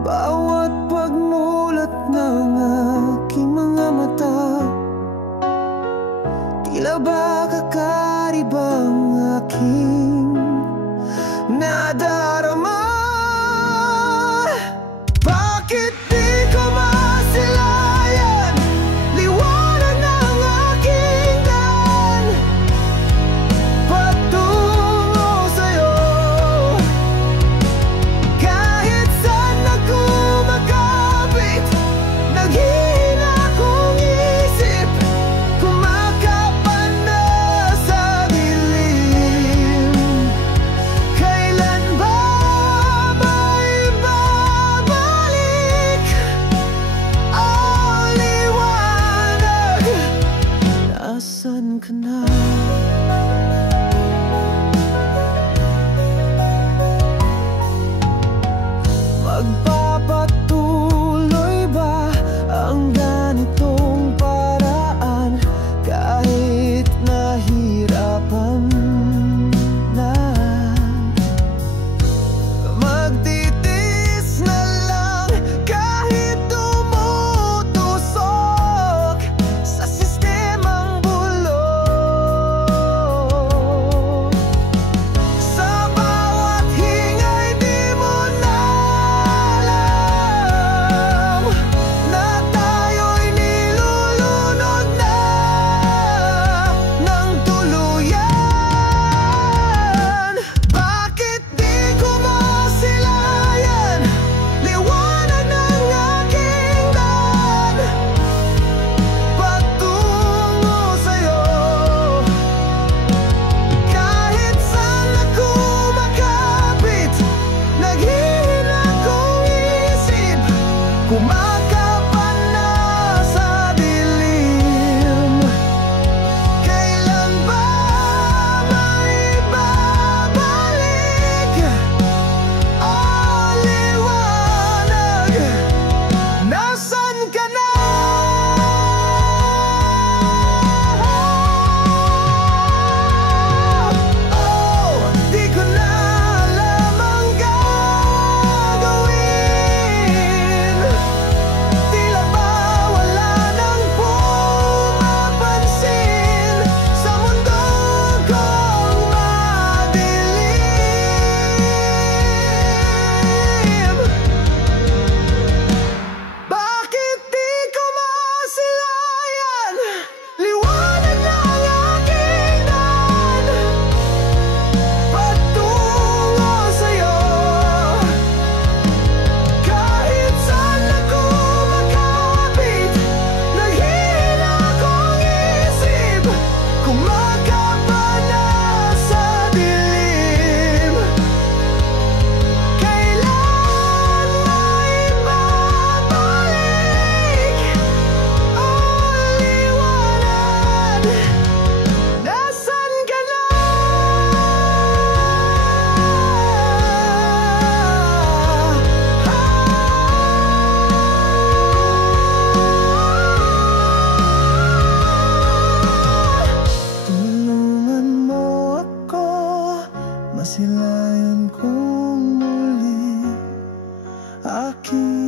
Bawat pagmulat ng aking mga mata, tila ba kakaribang aking nadarama. Bakit di ko masilayan liwanag ng aking daan patungo sa'yo? Kahit saan ako makapit, naghihina kong isip, kumakapan na sa dilim. Kailan ba maibabalik ang liwanag? Nasaan ka na? Magpapatuloy ba ang ganitong paraan kahit nahirapan na? Magtitiis na lang kahit tumutusok sa sistemang bulok. Sa bawat hingay di mo na alam na tayo'y nilulunod na ng tuluyan. Bakit di ko masilayan liwanag ng aking daan patungo sa'yo? Kahit saan ako makapit, naghihina kong isip, kumakapan na sa dilim. Kailan ba maibabalik ang liwanag? Nasaan ka na? Oh, di ko na alam ang gagawin. Tila ba wala nang pumapansin sa mundo kong madilim. Bakit di ko masilayan liwanag ng aking daan patungo sa'yo? Kahit saan ako makapit, naghihina kong isip, kumakapan na sa dilim. Kailan maibabalik ang liwanag? Nasaan ka na? Tulungan mo ako, masilayan kong muli aking